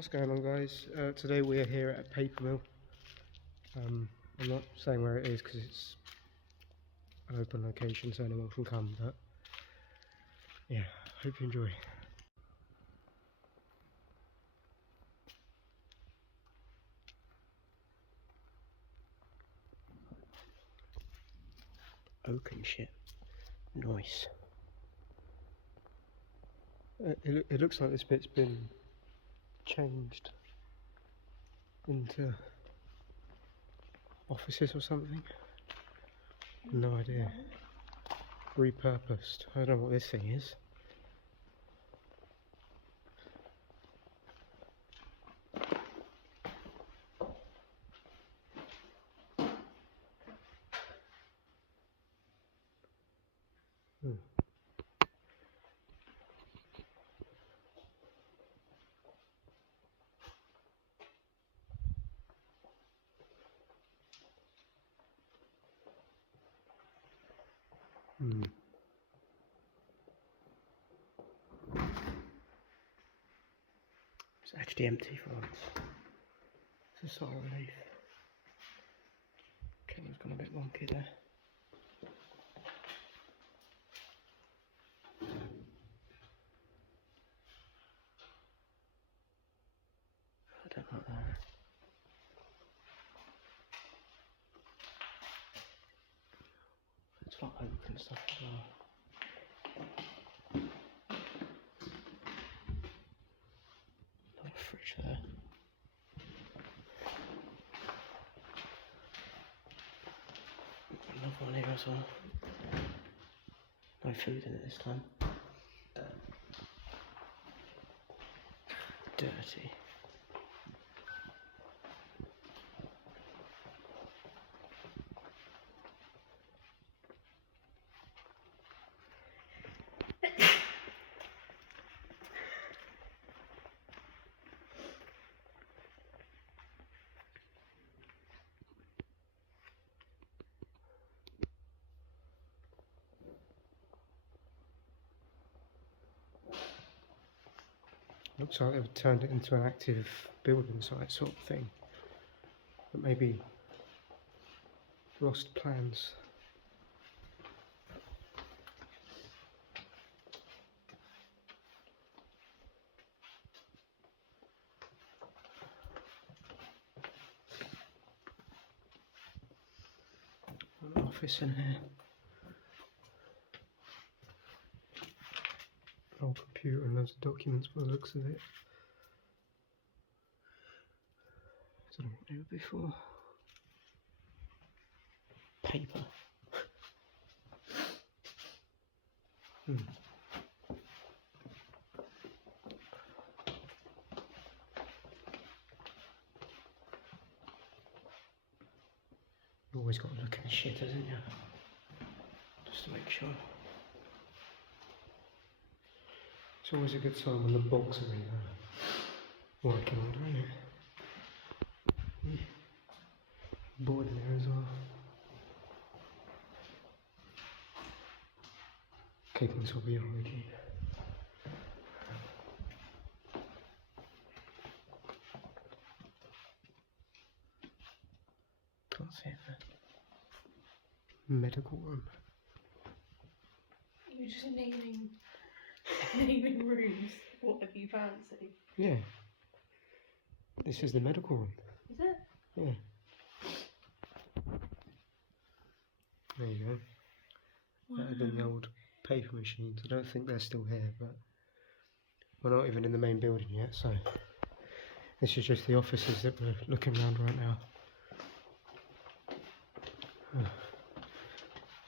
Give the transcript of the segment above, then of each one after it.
What's going on, guys? Today we are here at a paper mill. I'm not saying where it is because it's an open location so anyone can come, but yeah, hope you enjoy. Oak and shit. Nice. It looks like this bit's been changed into offices or something. No idea. Repurposed. I don't know what this thing is. It's actually empty for once. It's a sigh of relief. Camera's gone a bit wonky there. I don't like that. It's like oak and stuff as well. Not a fridge there. Another one here as well. No food in it this time. Dirty. Looks like they've turned it into an active building site sort of thing. But maybe lost plans. An office in here. Old computer and loads of documents by the looks of it. I don't know what they were before. Paper. You've always got to look at shit, haven't you? Just to make sure. It's always a good sign when the bogs are in working order, isn't it? Board in there as well. Keeping this hobby on hygiene. Can't see it there. Medical room. You're just naming rooms, whatever you fancy. Yeah. This is the medical room. Is it? Yeah. There you go. Wow. That had been the old paper machines. I don't think they're still here, but we're not even in the main building yet, so this is just the offices that we're looking around right now.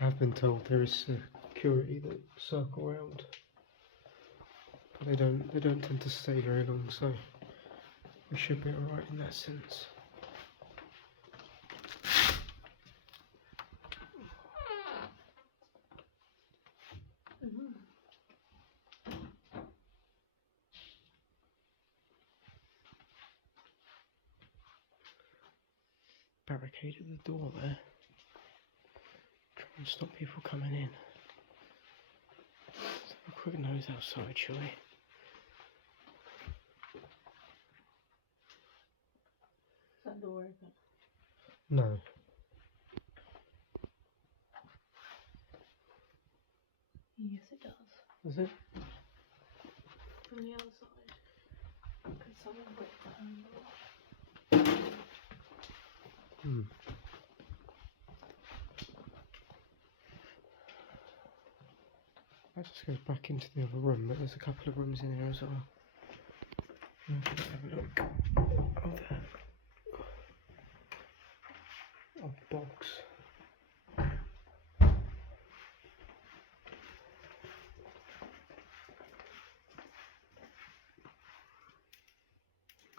I've been told there is security that circle around, but they don't tend to stay very long, so we should be alright in that sense. Barricaded the door there. Try and stop people coming in. Let's have a quick nose outside, shall we? No. Yes, it does. Is it? From the other side. Because someone gripped the handle. Hmm. That just goes back into the other room, but there's a couple of rooms in here as well. Let's have a look. Oh, there. Oh, box.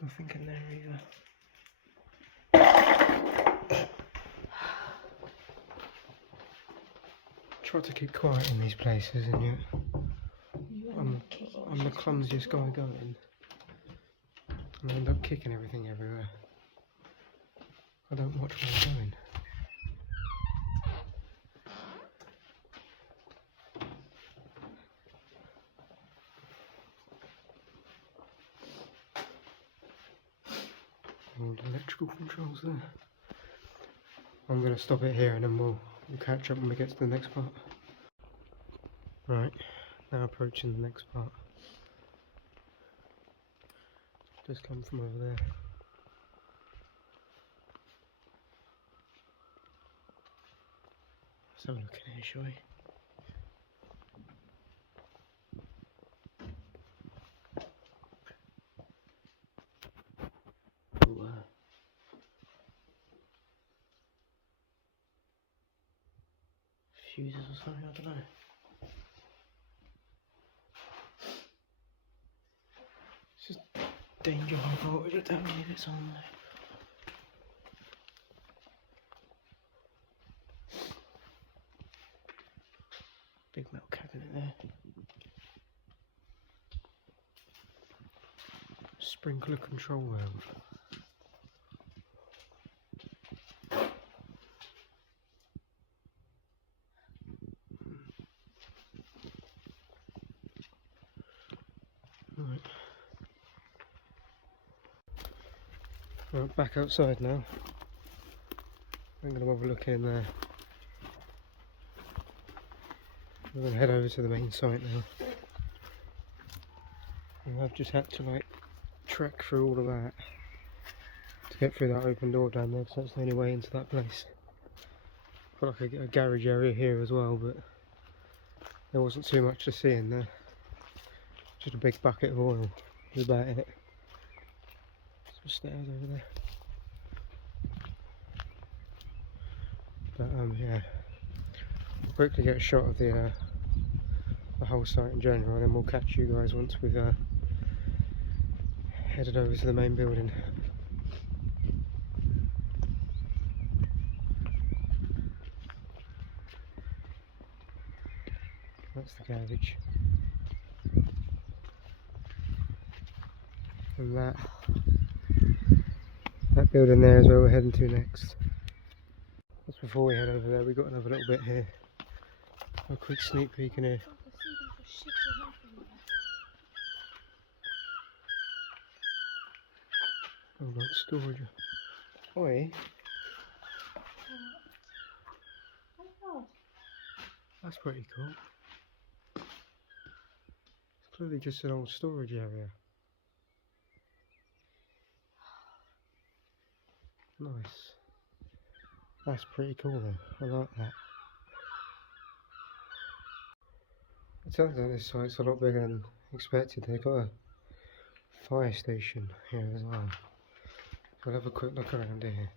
Nothing in there either. Try to keep quiet in these places, and yet I'm the clumsiest guy going. And I end up kicking everything everywhere. I don't watch where I'm going. All the electrical controls there. I'm going to stop it here and then we'll catch up when we get to the next part. Right, now approaching the next part. Just come from over there. Let's have a look in here, shall we? Ooh, fuses or something, I don't know. It's just danger high voltage, I don't believe it's on there. Big metal cabinet there. Sprinkler control valve. Right. Right, back outside now. I'm going to have a look in there. We're going to head over to the main site now. And I've just had to like trek through all of that to get through that open door down there, because that's the only way into that place. Got like a garage area here as well, but there wasn't too much to see in there. Just a big bucket of oil was about it. Some stairs over there. But yeah, I'll quickly get a shot of the whole site in general, and then we'll catch you guys once we've headed over to the main building. That's the garage. And that building there is where we're heading to next. Just before we head over there, we've got another little bit here. A quick sneak peek in here. Oh, like storage. Oi. That's pretty cool. It's clearly just an old storage area. Nice. That's pretty cool though. I like that. It turns out this site's a lot bigger than expected. They've got a fire station here as well. So we'll have a quick look around here.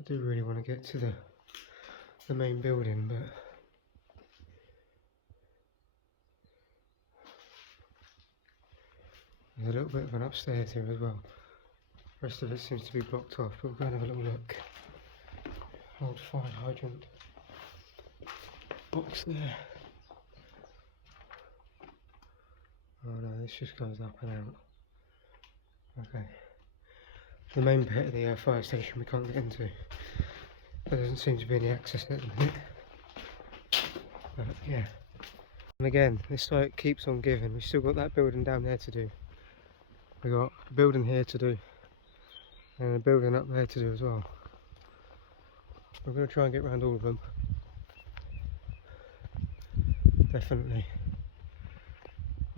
I do really want to get to the main building, but there's a little bit of an upstairs here as well. The rest of it seems to be blocked off, but we'll go and have a little look. Old fire hydrant box there. Oh no, this just goes up and out. Okay. The main bit of the fire station we can't get into. There doesn't seem to be any access at the minute. But yeah. And again, this site keeps on giving. We've still got that building down there to do. We've got a building here to do. And a building up there to do as well. We're going to try and get around all of them. Definitely.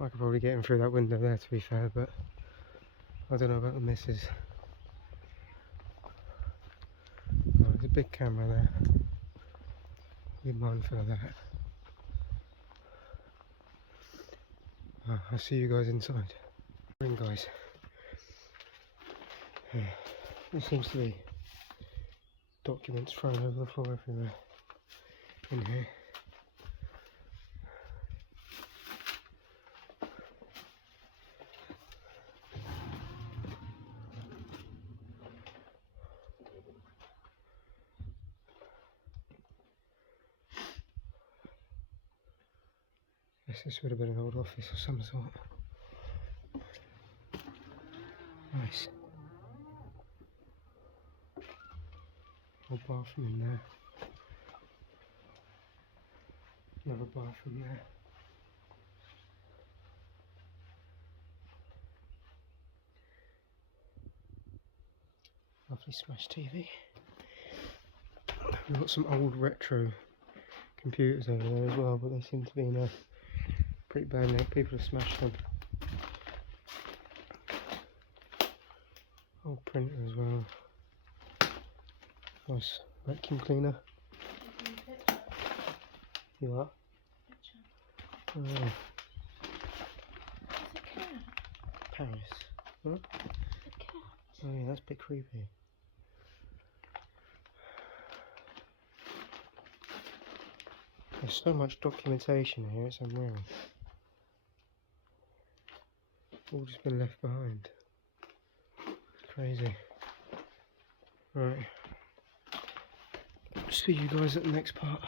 I could probably get in through that window there, to be fair, but I don't know about the missus. Oh, there's a big camera there. Be mindful of that. I'll see you guys inside. Ring, guys. Yeah. There seems to be documents thrown over the floor everywhere in here. Guess this would have been an old office of some sort. Nice. Old bathroom in there. Another bathroom there. Lovely smash TV. We've got some old retro computers over there as well, but they seem to be in a pretty bad nick. People have smashed them. Old printer as well. Nice vacuum cleaner. You are? Oh, It's a cat. Paris. What? A cat. Oh yeah, that's a bit creepy. There's so much documentation here, it's unreal. All just been left behind. It's crazy. Right. See you guys at the next part.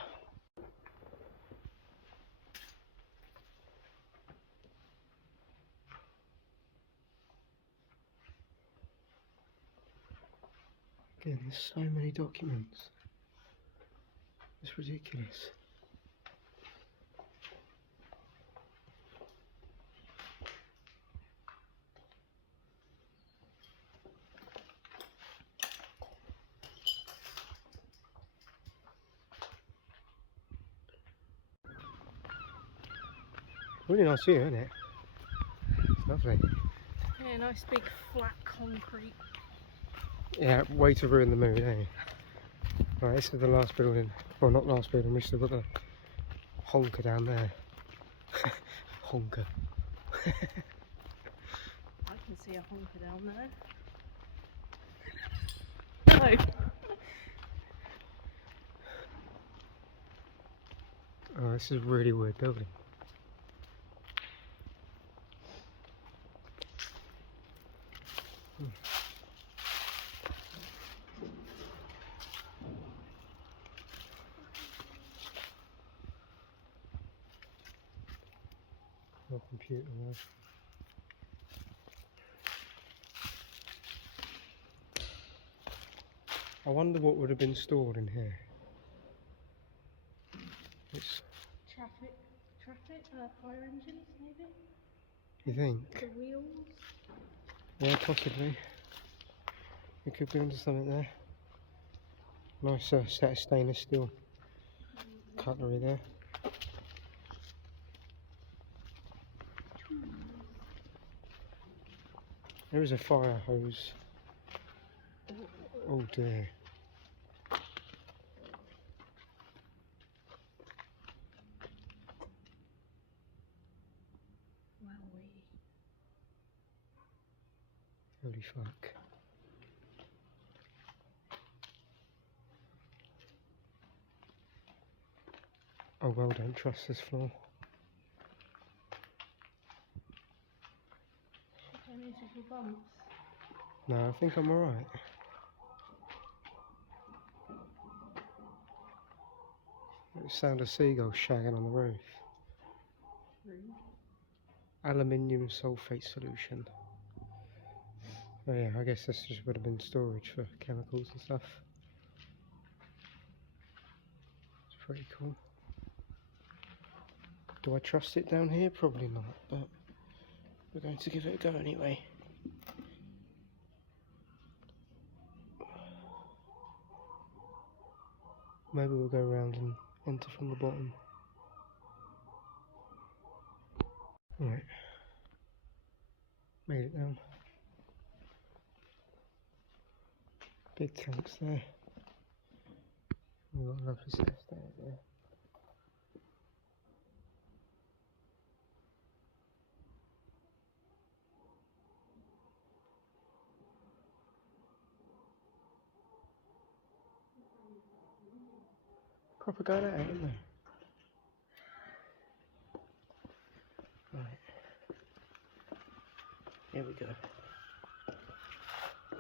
Again, there's so many documents. It's ridiculous. Really nice view, isn't it? It's lovely. Yeah, nice big flat concrete. Yeah, way to ruin the mood, eh? Right, this is the last building. Well, not last building, we've still got the honker down there. Honker. I can see a honker down there. No. Oh, this is a really weird building. No computer there. I wonder what would have been stored in here. It's, Fire engines maybe? you think? The wheels? Yeah, possibly. We could be onto something there. Nice set of stainless steel cutlery there. There is a fire hose. Oh dear. Wowee. Holy fuck. Oh well, don't trust this floor. Any little bumps? No, I think I'm alright. The sound of seagulls shagging on the roof. Rude. Aluminium sulfate solution. Oh yeah, I guess this just would have been storage for chemicals and stuff. It's pretty cool. Do I trust it down here? Probably not, but we're going to give it a go anyway. Maybe we'll go around and enter from the bottom. Right. Made it down. Big tanks there. We've got lovely steps there. Proper going at it, isn't there? Right. Here we go.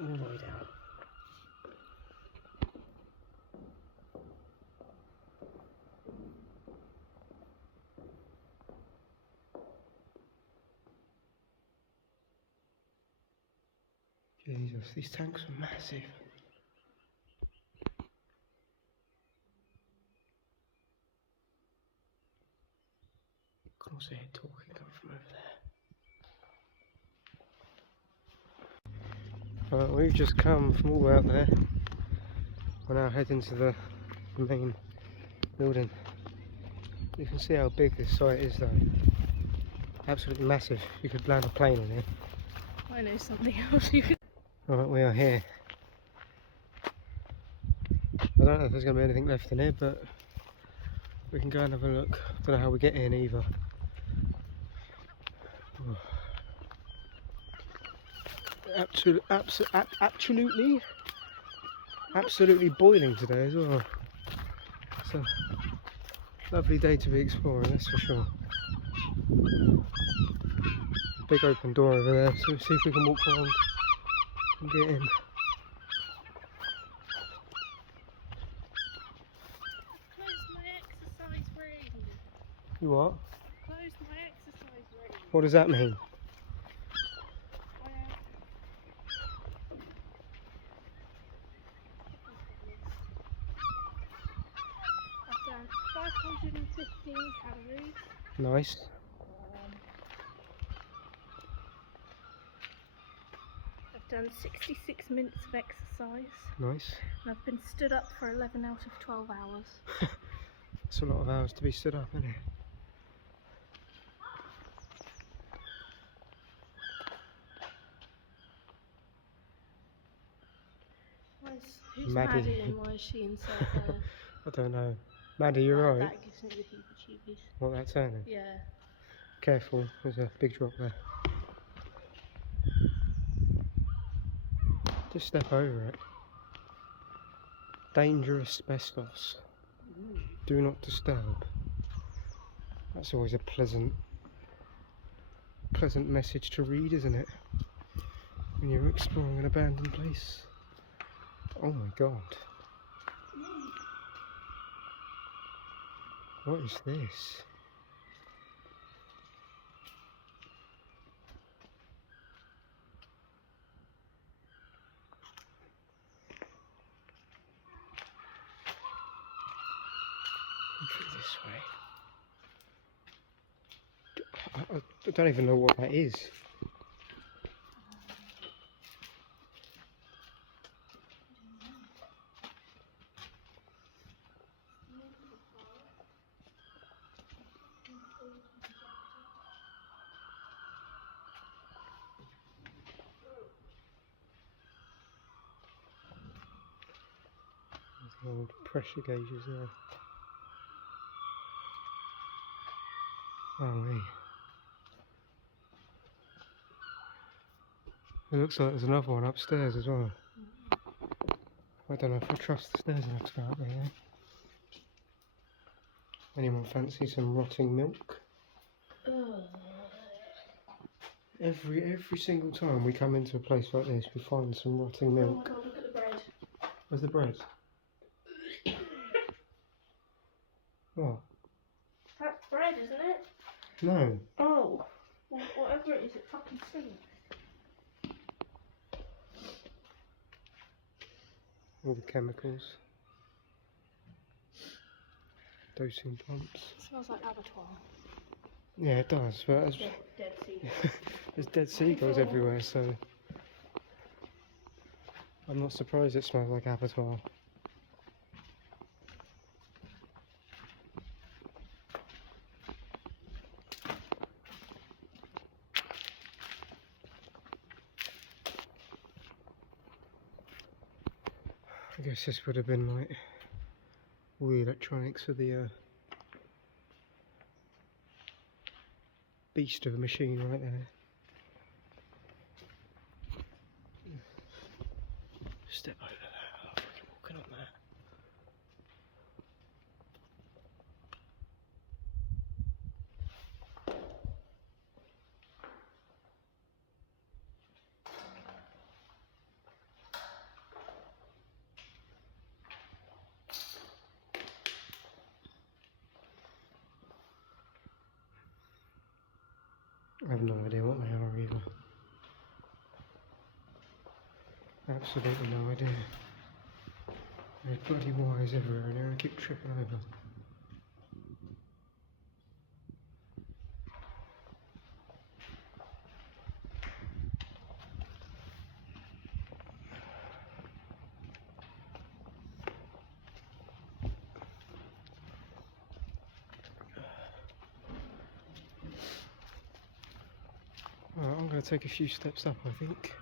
All the way down. Jesus, these tanks are massive. Can also hear talking coming from over there. We've just come from all the way out there. We're now heading to the main building. You can see how big this site is though. Absolutely massive. You could land a plane in here. I know something else you could. Right, we are here. I don't know if there's going to be anything left in here, but we can go and have a look. I don't know how we get in either. Oh. Absolutely boiling today as well. It's a lovely day to be exploring, that's for sure. Big open door over there, so see if we can walk around and get in. Close my exercise ring. You what? Close my exercise ring. What does that mean? I've done 515 calories. Nice. I've done 66 minutes of exercise. Nice. And I've been stood up for 11 out of 12 hours. That's a lot of hours to be stood up, isn't it? Who's Maddie. Maddie and why is she inside there? I don't know. Maddie, you're right. That gives me the heebie-jeebies. What, that turning? Yeah. Careful, there's a big drop there. Just step over it. Dangerous asbestos. Do not disturb. That's always a pleasant message to read, isn't it? When you're exploring an abandoned place. Oh my god. What is this? This way. I don't even know what that is. There's old pressure gauges there. Oh, wait. It looks like there's another one upstairs as well. I don't know if I trust the stairs enough to go up there. Yeah? Anyone fancy some rotting milk? Every single time we come into a place like this, we find some rotting milk. Oh my god, look at the bread. Where's the bread? What? That's bread, isn't it? No. Oh. Well, whatever it is, it fucking stinks. All the chemicals. Dosing pumps. It smells like abattoir. Yeah, it does, but Dead seagulls. there's dead seagulls everywhere, so I'm not surprised it smells like abattoir. I guess this would have been like all the electronics for the beast of a machine right there. Step over that. Oh, fucking walking on that. I have no idea what they are either. Absolutely no idea. There's bloody wires everywhere and I keep tripping over. Alright, I'm going to take a few steps up, I think.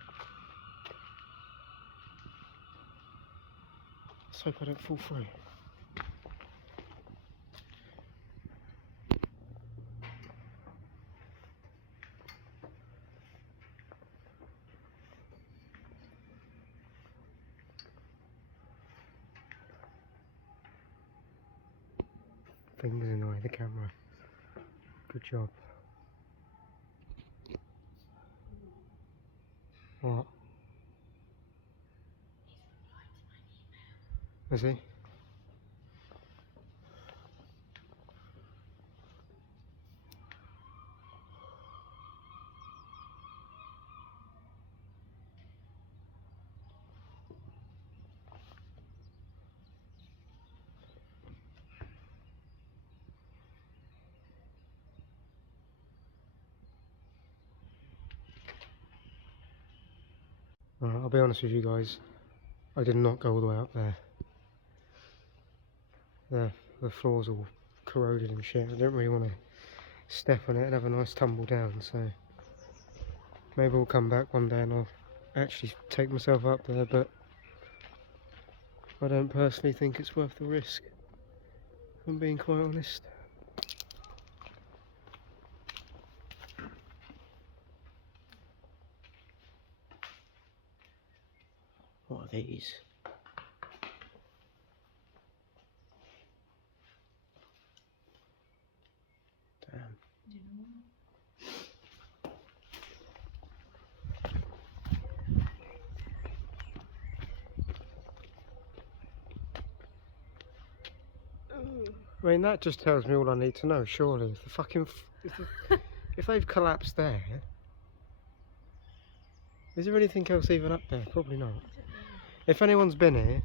Let's hope I don't fall through. Fingers in the way of the camera. Good job. What? Is he? I'll be honest with you guys, I did not go all the way up there. The floor's all corroded and shit. I don't really want to step on it and have a nice tumble down, so maybe we'll come back one day and I'll actually take myself up there, but I don't personally think it's worth the risk, if I'm being quite honest. What are these? Damn. I mean, that just tells me all I need to know, surely. If the fucking... if they've collapsed there... Is there anything else even up there? Probably not. If anyone's been here,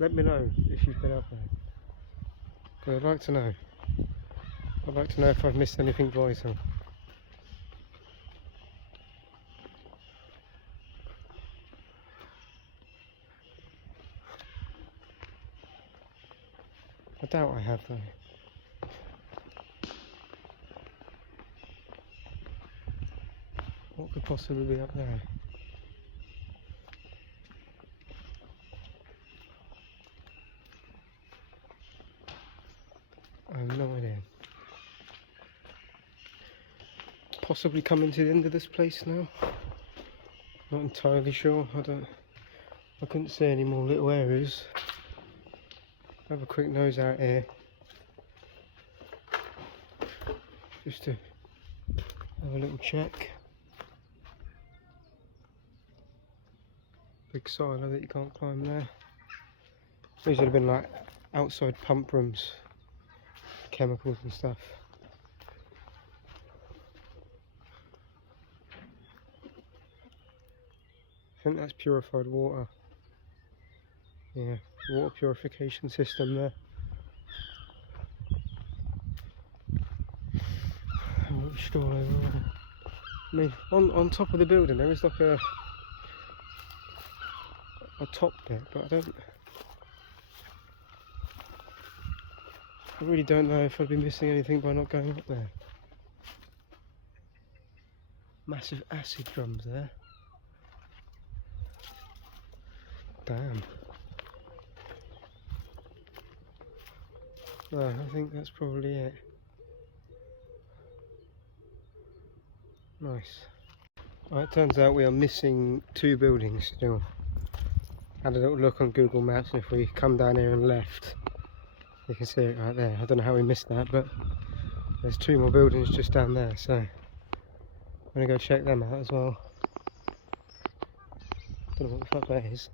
let me know if you've been up there. But I'd like to know. I'd like to know if I've missed anything vital. I doubt I have though. What could possibly be up there? I have no idea. Possibly coming to the end of this place now. Not entirely sure. I couldn't see any more little areas. Have a quick nose out here. Just to have a little check. Big silo that you can't climb there. These would have been like outside pump rooms, chemicals and stuff. I think that's purified water. Yeah, water purification system there. Just all over there. I mean, on top of the building there is like a top bit, but I really don't know if I'd be missing anything by not going up there. Massive acid drums there. Damn. No, I think that's probably it. Nice. Well, it turns out we are missing 2 buildings still. Had a little look on Google Maps, and if we come down here and left, you can see it right there. I don't know how we missed that, but there's 2 more buildings just down there, so I'm gonna go check them out as well. Don't know what the fuck that is.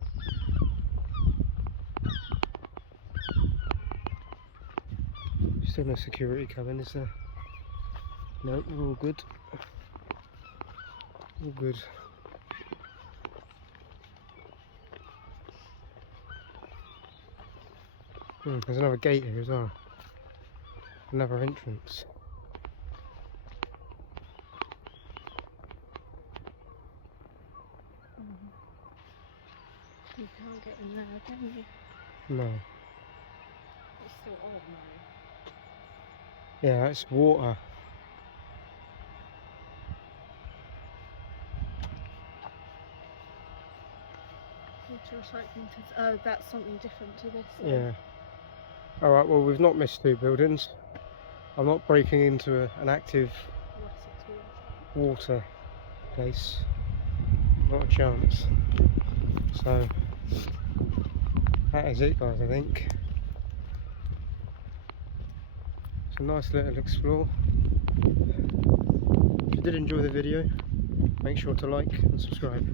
Still no security coming, is there? No, we're all good. All good. There's another gate here as well. Another entrance. You can't get in there, can you? No. It's still old now. Yeah, it's water. Water recycling centre. Oh, that's something different to this. Yeah. Alright, well, we've not missed 2 buildings. I'm not breaking into an active Wessex water. water place. Not a chance. So, that is it, guys, I think. It's a nice little explore. If you did enjoy the video, make sure to like and subscribe.